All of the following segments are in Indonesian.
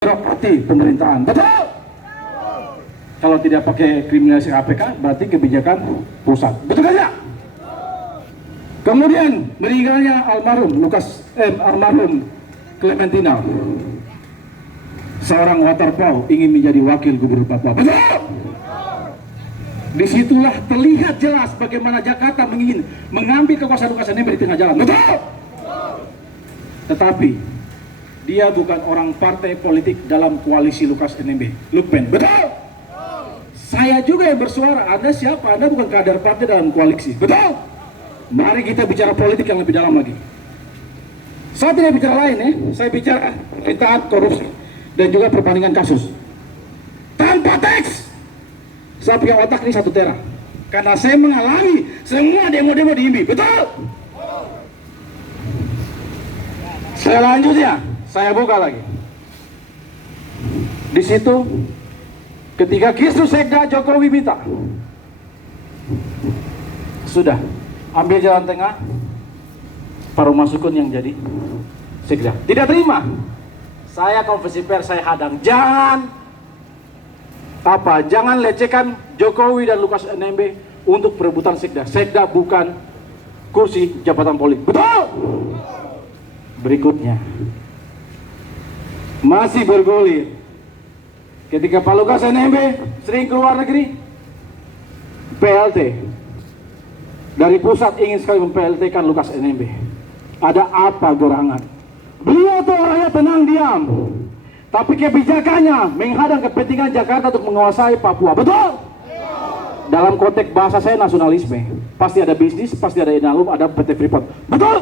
birokrasi pemerintahan. Betul? Kalau tidak pakai kriminalisasi KPK, berarti kebijakan pusat. Betul tidak? Kemudian meninggalnya almarhum Clementina, seorang waterpau ingin menjadi wakil gubernur Papua. Betul? Disitulah terlihat jelas bagaimana Jakarta ingin mengambil kekuasaan Lukas NMB di tengah jalan. Betul? Tetapi dia bukan orang partai politik dalam koalisi Lukas NMB, Lukpen. Betul? Saya juga yang bersuara. Anda siapa? Anda bukan kader partai dalam koalisi. Betul? Mari kita bicara politik yang lebih dalam lagi. Saya tidak bicara lain ya. Saya bicara pemerintahan, korupsi, dan juga perbandingan kasus. Tanpa teks, saya punya otak ini 1 tera. Karena saya mengalami semua demo-demo di IMBI. Betul? Saya lanjut ya. Saya buka lagi. Di situ ketika Kisru Sekda Jokowi minta, sudah ambil jalan tengah, Paru Masukun yang jadi Sekda. Tidak terima. Saya konversi pers, saya hadang. Jangan lecehkan Jokowi dan Lukas NMB untuk perebutan Sekda. Sekda bukan kursi jabatan politik. Betul? Berikutnya masih bergulir ketika Pak Lukas NMB sering keluar negeri. PLT dari pusat ingin sekali mem-PLT-kan Lukas NMB. Ada apa gerangan? Beliau tuh orangnya tenang diam, tapi kebijakannya menghadang kepentingan Jakarta untuk menguasai Papua. Betul? Dalam konteks bahasa saya nasionalisme. Pasti ada bisnis, pasti ada Inalum, ada PT Freeport. Betul?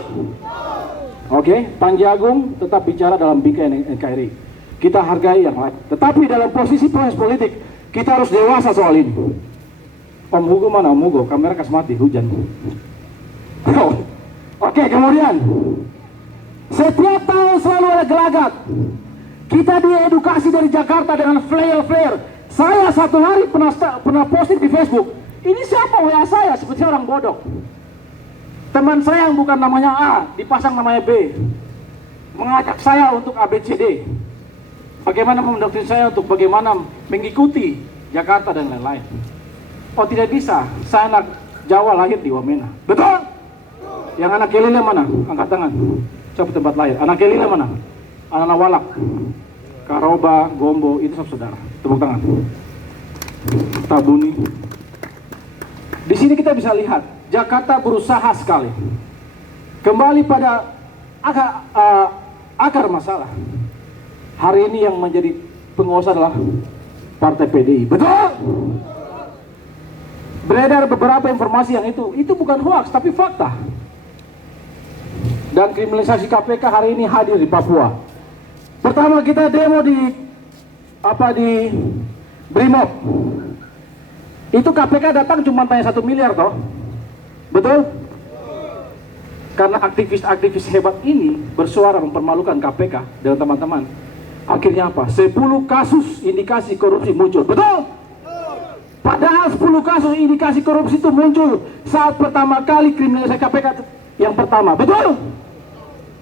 Oke, Panji Agung tetap bicara dalam bingkai NKRI. Kita hargai yang lain. Tetapi dalam posisi proses politik, kita harus dewasa soal ini. Om Hugo mana? Om Hugo, kamera kas mati, hujan. Oke, kemudian setiap tahun selalu ada gelagat. Kita diedukasi dari Jakarta dengan flare-flare. Saya satu hari pernah posting di Facebook. Ini siapa WA saya? Seperti orang bodoh. Teman saya yang bukan namanya A, dipasang namanya B. Mengajak saya untuk ABCD. Bagaimana mendoktrin saya untuk bagaimana mengikuti Jakarta dan lain-lain. Oh tidak bisa, saya anak Jawa lahir di Wamena. Betul? Yang anak Kelila mana? Angkat tangan. Coba tempat lahir. Anak Kelila mana? Anak Walak, Karoba, Gombo, itu saudara. Tepuk tangan. Tabuni. Di sini kita bisa lihat Jakarta berusaha sekali kembali pada akar masalah. Hari ini yang menjadi penguasa adalah Partai PDI. Betul? Beredar beberapa informasi yang itu bukan hoax tapi fakta. Dan kriminalisasi KPK hari ini hadir di Papua. Pertama kita demo di Brimob. Itu KPK datang cuma tanya 1 miliar toh. Betul? Karena aktivis-aktivis hebat ini bersuara mempermalukan KPK dan teman-teman. Akhirnya apa? 10 kasus indikasi korupsi muncul. Betul? Padahal 10 kasus indikasi korupsi itu muncul saat pertama kali kriminalisasi KPK yang pertama. Betul?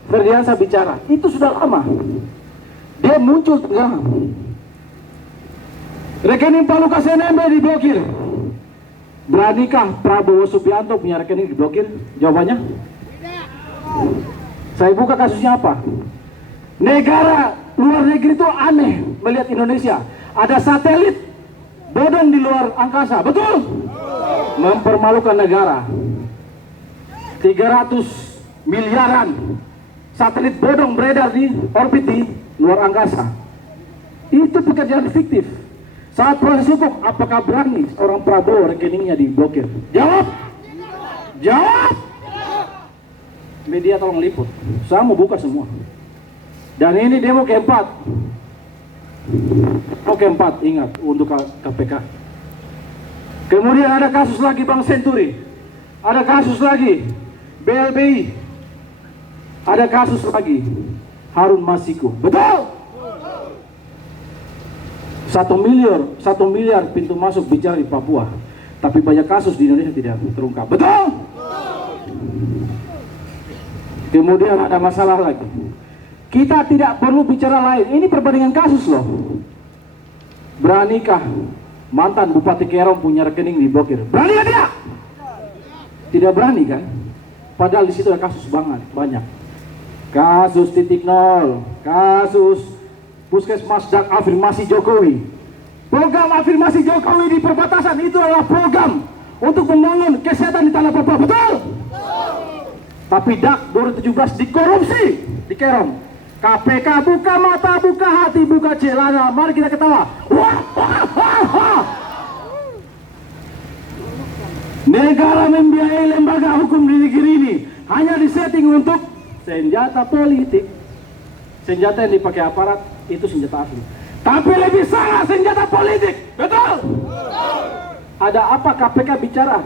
Ferdiansa bicara, itu sudah lama. Dia muncul tengah. Rekening Pak Lukas NMB diblokir. Beranikah Prabowo Subianto punya rekening diblokir? Jawabannya? Saya buka kasusnya apa? Negara luar negeri itu aneh melihat Indonesia. Ada satelit bodong di luar angkasa. Betul? Mempermalukan negara. 300 miliaran satelit bodong beredar di orbit di luar angkasa. Itu pekerjaan fiktif. Saat proses hukum, apakah berani orang Prabowo rekeningnya diblokir? Jawab! Jawab! Media tolong liput. Saya mau buka semua. Dan ini demo keempat. Demo keempat, ingat, untuk KPK. Kemudian ada kasus lagi Bank Senturi. Ada kasus lagi BLBI. Ada kasus lagi Harun Masiku. Betul? 1 miliar pintu masuk bicara di Papua, tapi banyak kasus di Indonesia tidak terungkap. Betul? Kemudian ada masalah lagi. Kita tidak perlu bicara lain. Ini perbandingan kasus loh. Beranikah mantan Bupati Kerom punya rekening diblokir? Berani nggak tidak? Tidak berani kan? Padahal di situ ada kasus banyak. Kasus 0, kasus Puskesmas dan afirmasi Jokowi. Program afirmasi Jokowi di perbatasan itu adalah program untuk membangun kesehatan di tanah Papua, betul? Tapi DAK 2017 dikorupsi di Kerom. KPK buka mata, buka hati, buka celana. Mari kita ketawa. Wah, wah, wah, wah. Negara membiayai lembaga hukum di negeri ini hanya disetting untuk senjata politik. Senjata yang dipakai aparat itu senjata asli. Tapi lebih salah senjata politik, betul? Ada apa KPK bicara?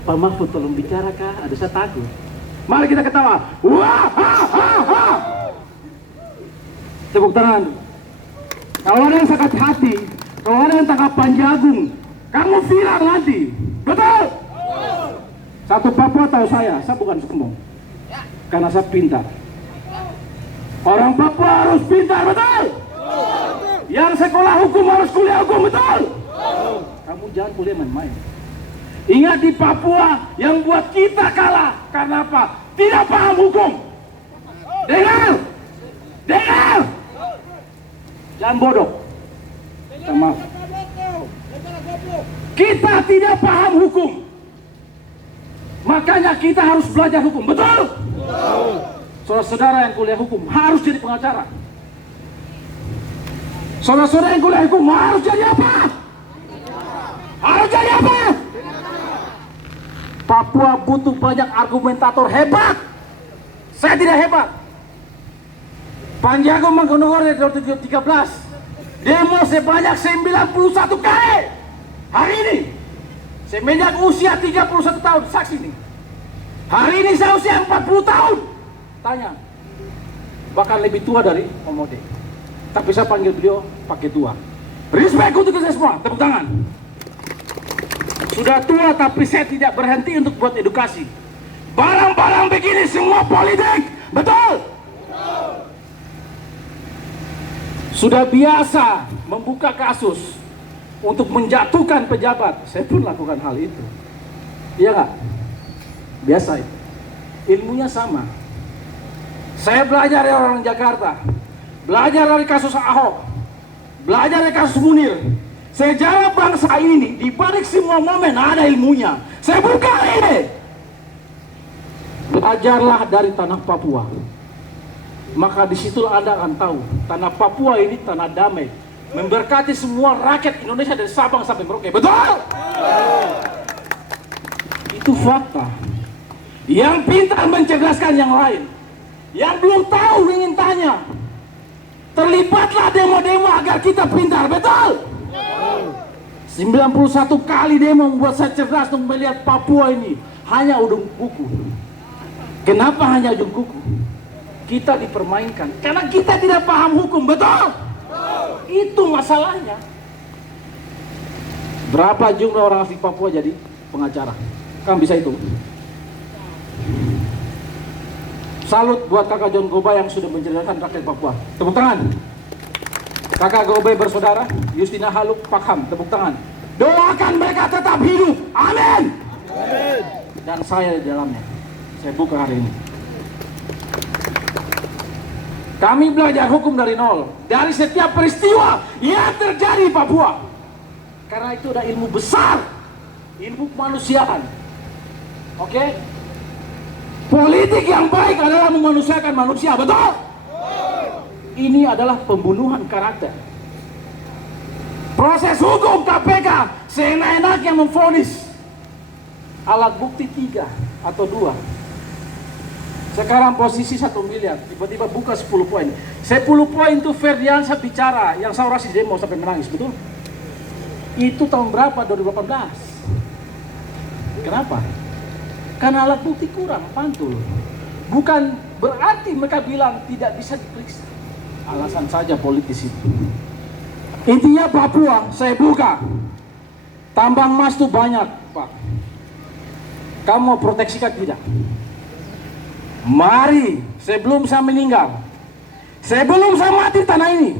Pak Mahfud tolong bicara kah? Ada saya takut. Mari kita ketawa. Wah, ha, ha, ha. Tepuk tangan. Kalau ada yang sakit hati, kalau ada yang tangkap Panjagung, kamu viral nanti, betul? Satu Papua tahu saya bukan sombong. Karena saya pintar. Orang Papua harus pintar, betul? Yang sekolah hukum harus kuliah hukum, betul? Kamu jangan kuliah main-main. Ingat di Papua yang buat kita kalah karena apa? Tidak paham hukum. Dengar, dengar. Jangan bodoh. Sama. Kita tidak paham hukum. Makanya kita harus belajar hukum, betul? Saudara-saudara yang kuliah hukum harus jadi pengacara. Saudara-saudara yang kuliah hukum harus jadi apa? Harus jadi apa? Papua butuh banyak argumentator hebat. Saya tidak hebat. Panjagung Mangkunegara dari 2013 demo sebanyak 91 kali. Hari ini semenjak usia 31 tahun, saksi ini. Hari ini saya usia 40 tahun. Tanya, bahkan lebih tua dari Omode. Tapi saya panggil beliau pakai tua. Respect untuk kita semua, tepuk tangan. Sudah tua tapi saya tidak berhenti untuk buat edukasi. Barang-barang begini semua politik, betul? Sudah biasa membuka kasus untuk menjatuhkan pejabat. Saya pun lakukan hal itu. Iya nggak? Biasa itu. Ilmunya sama. Saya belajar dari orang Jakarta. Belajar dari kasus Ahok. Belajar dari kasus Munir. Sejarah bangsa ini di balik semua momen ada ilmunya. Saya buka ini. Belajarlah dari tanah Papua. Maka disitulah Anda akan tahu tanah Papua ini tanah damai, memberkati semua rakyat Indonesia dari Sabang sampai Merauke. Betul? Itu fakta. Yang pintar mencerdaskan yang lain. Yang belum tahu ingin tanya. Terlibatlah demo-demo agar kita pintar. Betul? 91 kali demo membuat saya cerdas untuk melihat Papua ini hanya ujung kuku. Kenapa hanya ujung kuku? Kita dipermainkan karena kita tidak paham hukum, betul? Itu masalahnya. Berapa jumlah orang asli Papua jadi pengacara? Kamu bisa hitung. Salut buat kakak John Gobay yang sudah mencerdaskan rakyat Papua. Tepuk tangan. Kakak Gobay bersaudara, Justina Haluk, Pak Ham, tepuk tangan. Doakan mereka tetap hidup. Amin. Dan saya di dalamnya. Saya buka hari ini. Kami belajar hukum dari nol. Dari setiap peristiwa yang terjadi di Papua. Karena itu ada ilmu besar. Ilmu kemanusiaan. Oke? Politik yang baik adalah memanusiakan manusia. Betul? Ini adalah pembunuhan karakter. Proses hukum KPK seenak-enaknya memvonis. Alat bukti 3 atau 2. Sekarang posisi 1 miliar, tiba-tiba buka 10 poin. 10 poin itu Ferdiansyah bicara, yang saya orasi demo sampai menangis, betul? Itu tahun berapa? 2018. Kenapa? Karena alat bukti kurang, pantul. Bukan berarti mereka bilang tidak bisa diperiksa. Alasan saja politis itu. Intinya Papua, saya buka. Tambang emas itu banyak, Pak. Kamu mau proteksikan tidak? Mari sebelum saya meninggal, sebelum saya mati di tanah ini,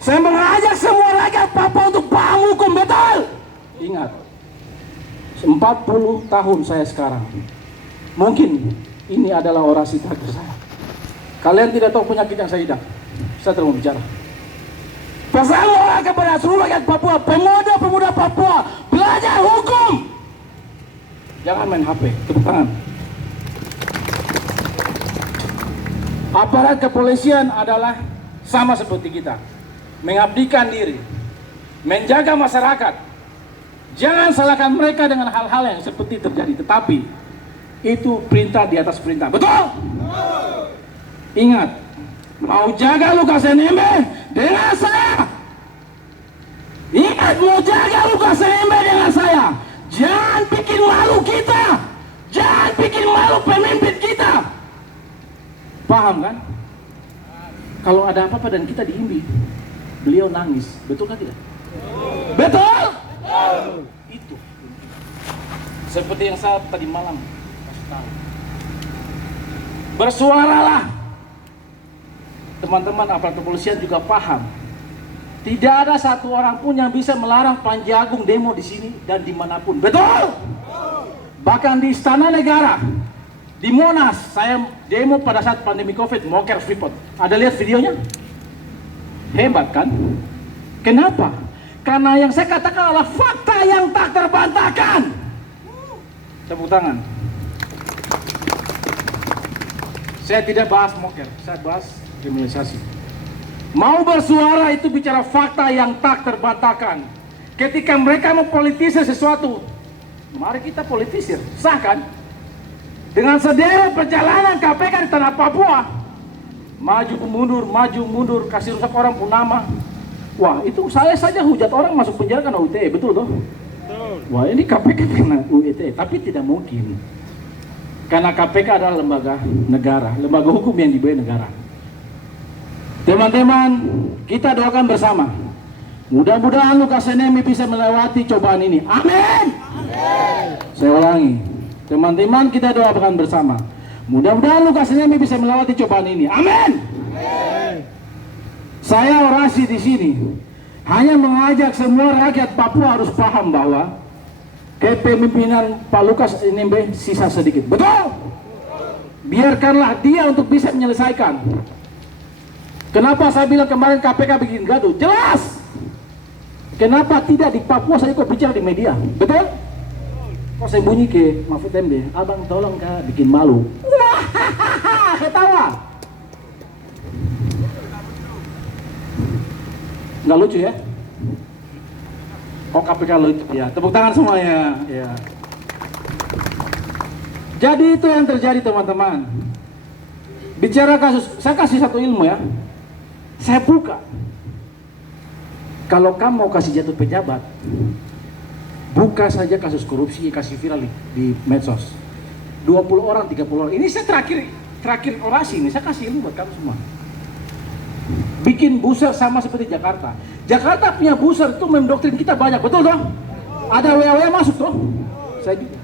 saya mengajak semua rakyat Papua untuk paham hukum, betul? Ingat, 40 tahun saya sekarang. Mungkin ini adalah orasi terakhir saya. Kalian tidak tahu penyakit yang saya idap. Saya terus bicara. Pesan moral kepada seluruh rakyat Papua, pemuda-pemuda Papua, belajar hukum. Jangan main HP, tepuk tangan. Aparat kepolisian adalah sama seperti kita, mengabdikan diri, menjaga masyarakat. Jangan salahkan mereka dengan hal-hal yang seperti terjadi, tetapi itu perintah di atas perintah, betul? Ingat, mau jaga Lukas NMB dengan saya. Ingat, mau jaga Lukas NMB dengan saya. Jangan bikin malu kita, jangan bikin malu pemimpin kita. Paham kan? Kalau ada apa-apa dan kita diimbi, beliau nangis, betul kan tidak? Betul? Itu seperti yang saya tadi malam kasih tahu. Bersuaralah. Teman-teman aparat kepolisian juga paham. Tidak ada satu orang pun yang bisa melarang Panji Agung demo di sini dan dimanapun. Betul? Bahkan di Istana Negara, di Monas, saya demo pada saat pandemi COVID, Moker Freeport. Ada lihat videonya? Hebat kan? Kenapa? Karena yang saya katakan adalah fakta yang tak terbantahkan. Tepuk tangan. Saya tidak bahas Moker, saya bahas kriminalisasi. Mau bersuara itu bicara fakta yang tak terbantahkan. Ketika mereka mempolitisir sesuatu, mari kita politisir, sah kan? Dengan sederet perjalanan KPK di tanah Papua, maju mundur, kasih rusak orang pun nama. Wah, itu saya saja hujat orang masuk penjara karena UITE, betul toh? Betul. Wah, ini KPK karena UITE, tapi tidak mungkin. Karena KPK adalah lembaga negara, lembaga hukum yang dibayar negara. Teman-teman, kita doakan bersama. Mudah-mudahan Lukas NMB bisa melewati cobaan ini. Amin. Amin. Saya ulangi. Teman-teman, kita doakan bersama. Mudah-mudahan Lukas NMB bisa melewati cobaan ini. Amin. Amin. Saya orasi di sini hanya mengajak semua rakyat Papua harus paham bahwa kepemimpinan Pak Lukas NMB sisa sedikit. Betul? Biarkanlah dia untuk bisa menyelesaikan. Kenapa saya bilang kemarin KPK bikin gaduh? Jelas. Kenapa tidak di Papua saya kok bicara di media? Betul? Kok saya bunyi ke Mahfud MD? Abang tolong kak bikin malu. Wah, ketawa. Nggak lucu ya? Oh KPK lucu ya. Tepuk tangan semuanya. Ya. Jadi itu yang terjadi teman-teman. Bicara kasus, saya kasih satu ilmu ya. Saya buka. Kalau kamu mau kasih jatuh pejabat, buka saja kasus korupsi, kasih viral di medsos. 20 orang, 30 orang. Ini saya terakhir orasi ini, saya kasih ilmu buat kamu semua. Bikin buzzer sama seperti Jakarta. Jakarta punya buzzer itu mendoktrin kita banyak, betul dong? Ada WA masuk dong? Saya juga.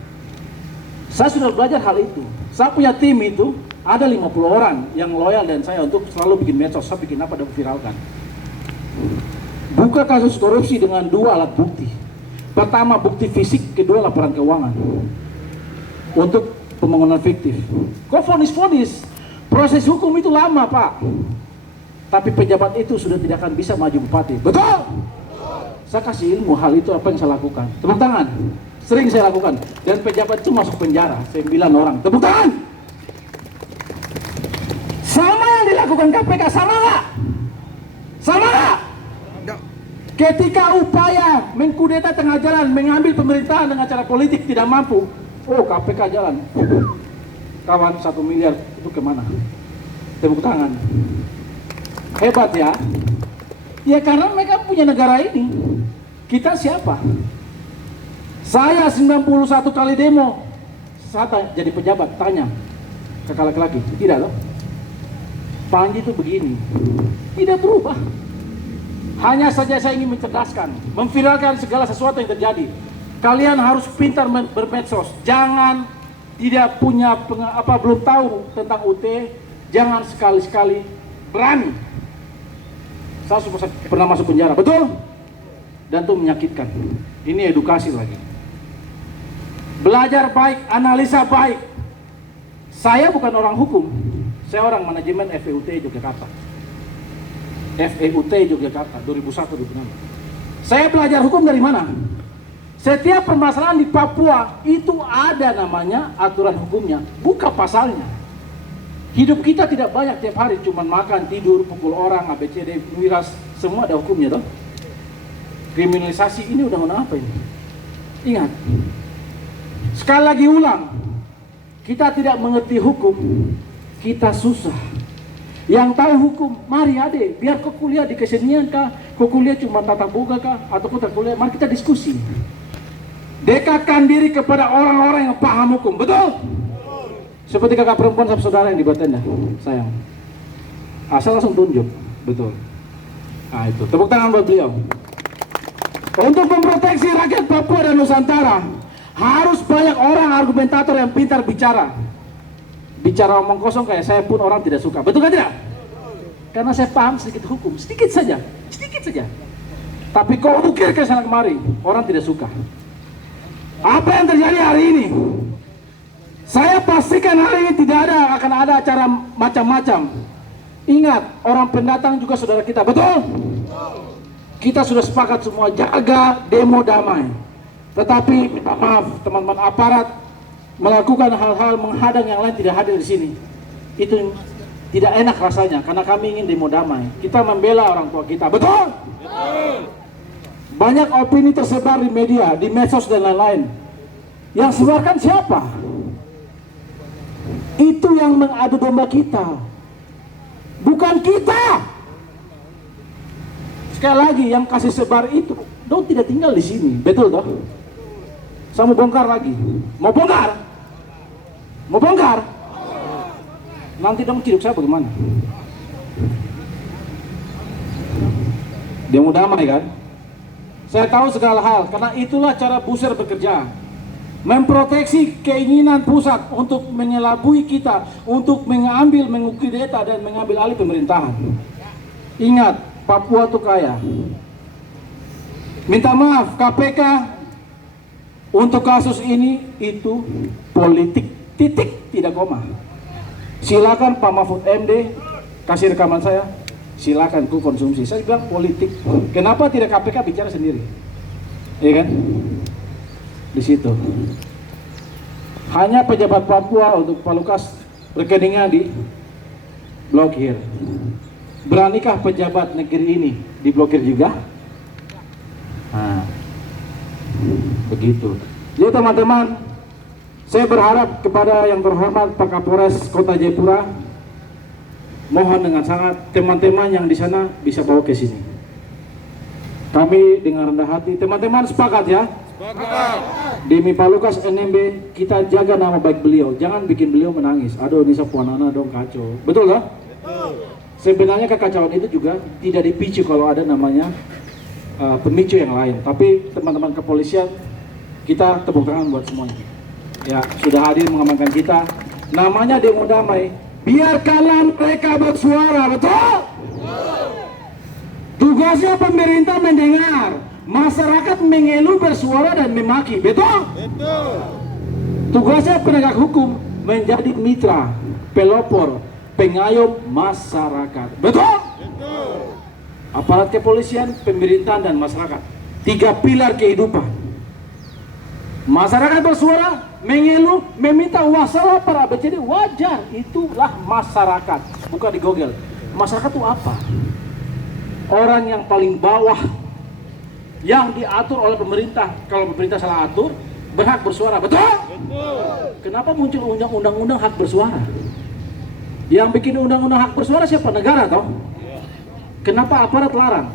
Saya sudah belajar hal itu. Saya punya tim itu, ada 50 orang yang loyal dan saya untuk selalu bikin medsos. Saya bikin apa dan viralkan. Buka kasus korupsi dengan 2 alat bukti. Pertama bukti fisik, kedua laporan keuangan. Untuk pembangunan fiktif. Kok vonis-vonis? Proses hukum itu lama Pak. Tapi pejabat itu sudah tidak akan bisa maju bupati. Betul? Saya kasih ilmu hal itu apa yang saya lakukan. Tepuk tangan. Sering saya lakukan. Dan pejabat itu masuk penjara 9 orang. Tepuk tangan. Sama yang dilakukan KPK, sama nggak? Sama nggak? Ketika upaya mengkudeta tengah jalan, mengambil pemerintahan dengan cara politik tidak mampu, oh KPK jalan. Kawan 1 miliar itu kemana? Tepuk tangan. Hebat ya? Ya karena mereka punya negara ini. Kita siapa? Saya 91 kali demo. Saya jadi pejabat, tanya ke laki-laki, tidak loh. Panji itu begini, tidak berubah. Hanya saja saya ingin mencerdaskan, memviralkan segala sesuatu yang terjadi. Kalian harus pintar bermedsos. Jangan tidak punya belum tahu tentang UT, Jangan sekali-sekali berani. Saya pernah masuk penjara, betul? Dan itu menyakitkan. Ini edukasi lagi. Belajar baik, analisa baik. Saya bukan orang hukum. Saya orang manajemen FEUT Yogyakarta. FEUT Yogyakarta 2001-2006. Saya belajar hukum dari mana? Setiap permasalahan di Papua itu ada namanya aturan hukumnya, buka pasalnya. Hidup kita tidak banyak tiap hari, cuma makan, tidur, pukul orang, ABCD, miras, semua ada hukumnya toh. Kriminalisasi ini undang-undang apa ini? Ingat, sekali lagi ulang, kita tidak mengerti hukum, kita susah. Yang tahu hukum, mari ade, biar kau kuliah di kesenian kah, kau kuliah cuma tata boga kah, atau kau tak kuliah, mari kita diskusi. Dekatkan diri kepada orang-orang yang paham hukum, betul? Seperti kakak perempuan saudara yang di Batenda, sayang. Asal langsung tunjuk, betul. Nah itu, tepuk tangan buat beliau. Untuk memproteksi rakyat Papua dan Nusantara, harus banyak orang argumentator yang pintar bicara. Bicara omong kosong kayak saya pun orang tidak suka, betul kan tidak? Karena saya paham sedikit hukum, sedikit saja. Tapi kau ukir ke sana kemari, orang tidak suka. Apa yang terjadi hari ini? Saya pastikan hari ini tidak akan ada acara macam-macam. Ingat, orang pendatang juga saudara kita, betul? Kita sudah sepakat semua jaga demo damai. Tetapi minta maaf teman-teman aparat melakukan hal-hal menghadang yang lain tidak hadir di sini. Itu tidak enak rasanya karena kami ingin demo damai. Kita membela orang tua kita, betul? Banyak opini tersebar di media, di medsos dan lain-lain. Yang sebarkan siapa? Itu yang mengadu domba kita, bukan kita. Sekali lagi, yang kasih sebar itu, dong tidak tinggal di sini, betul toh? Saya mau bongkar lagi, mau bongkar. Nanti dong hidup saya bagaimana? Dia mau damai kan? Saya tahu segala hal, karena itulah cara Buser bekerja. Memproteksi keinginan pusat untuk mengelabui kita, untuk mengukir data dan mengambil alih pemerintahan. Ingat, Papua tuh kaya. Minta maaf, KPK untuk kasus ini itu politik, titik, tidak koma. Silakan Pak Mahfud MD kasih rekaman saya, silakan ku konsumsi. Saya bilang politik. Kenapa tidak KPK bicara sendiri? Iya kan? Di situ. Hanya pejabat Papua untuk Pak Lukas rekeningnya di blokir. Beranikah pejabat negeri ini diblokir juga? Nah, begitu. Jadi teman-teman, saya berharap kepada yang terhormat Pak Kapolres Kota Jayapura, mohon dengan sangat teman-teman yang di sana bisa bawa ke sini. Kami dengan rendah hati, teman-teman sepakat ya? Sepakat. Demi Pak Lukas NMB, kita jaga nama baik beliau. Jangan bikin beliau menangis. Aduh, Nisa Puanana dong kacau. Betul lah? Betul. Sebenarnya kekacauan itu juga tidak dipicu kalau ada namanya pemicu yang lain. Tapi teman-teman kepolisian, kita tepuk tangan buat semuanya. Ya, sudah hadir mengamankan kita. Namanya demo damai. Biarkanlah mereka bersuara, betul? Tugasnya pemerintah mendengar, masyarakat mengeluh, bersuara dan memaki, betul? Tugasnya penegak hukum menjadi mitra, pelopor, pengayom masyarakat, betul? Aparat kepolisian, pemerintahan dan masyarakat, 3 pilar kehidupan. Masyarakat bersuara, mengeluh, meminta wassalam para ABCD, wajar, itulah masyarakat. Bukan di Google. Masyarakat itu apa? Orang yang paling bawah, yang diatur oleh pemerintah. Kalau pemerintah salah atur, berhak bersuara, betul? Kenapa muncul undang-undang hak bersuara? Yang bikin undang-undang hak bersuara siapa? Negara toh? Kenapa aparat larang?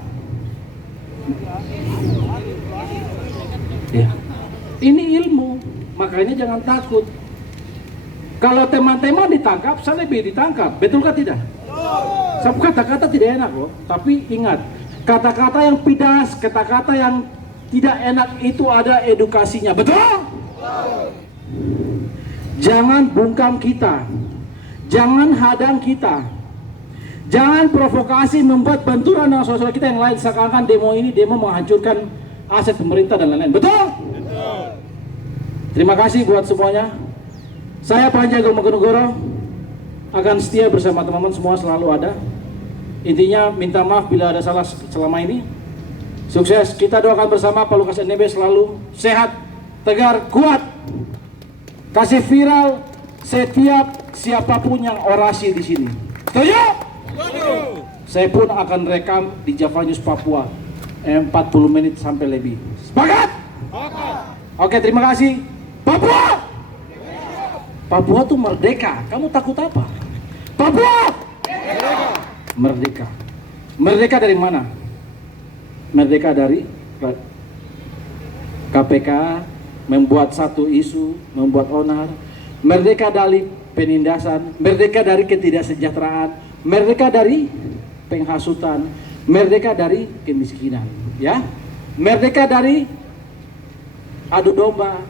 Ya. Ini ilmu, makanya jangan takut. Kalau teman-teman ditangkap, saya lebih ditangkap, betulkah tidak? Kata-kata tidak enak loh, tapi ingat, kata-kata yang pidas, kata-kata yang tidak enak itu ada edukasinya, betul? Jangan bungkam kita, Jangan hadang kita. Jangan provokasi membuat benturan dengan saudara kita yang lain. Seakan-akan demo ini demo menghancurkan aset pemerintah dan lain-lain. Betul? Betul. Terima kasih buat semuanya. Saya Panji Agung Mangkunegoro akan setia bersama teman-teman semua, selalu ada. Intinya minta maaf bila ada salah selama ini. Sukses, kita doakan bersama Pak Lukas NMB selalu sehat, tegar, kuat. Kasih viral setiap siapapun yang orasi di sini. Setuju? Saya pun akan rekam di Java News Papua 40 menit sampai lebih. Sepakat? Oke, terima kasih. Papua! Papua tuh merdeka. Kamu takut apa? Papua! Merdeka. Merdeka dari mana? Merdeka dari KPK membuat satu isu, membuat onar. Merdeka dari penindasan, merdeka dari ketidaksejahteraan, merdeka dari penghasutan, merdeka dari kemiskinan, ya, merdeka dari adu domba.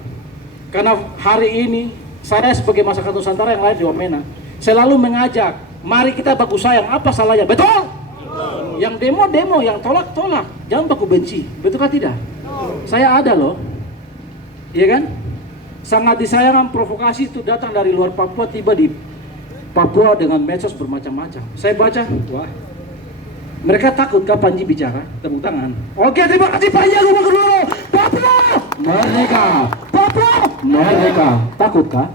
Karena hari ini saya sebagai masyarakat Nusantara yang lain di Wamena selalu mengajak, mari kita baku sayang, apa salahnya? Betul? Betul. Yang demo-demo, yang tolak-tolak, jangan baku benci, betul kan tidak? Betul. Saya ada loh, iya kan? Sangat disayangkan provokasi itu datang dari luar Papua, tiba di Papua dengan medsos bermacam-macam. Saya baca, wah, mereka takut kah Panji bicara? Tepuk tangan. Oke, terima kasih Panji Agung Mangkunegoro. Papua merdeka, Papua merdeka. Takut kah?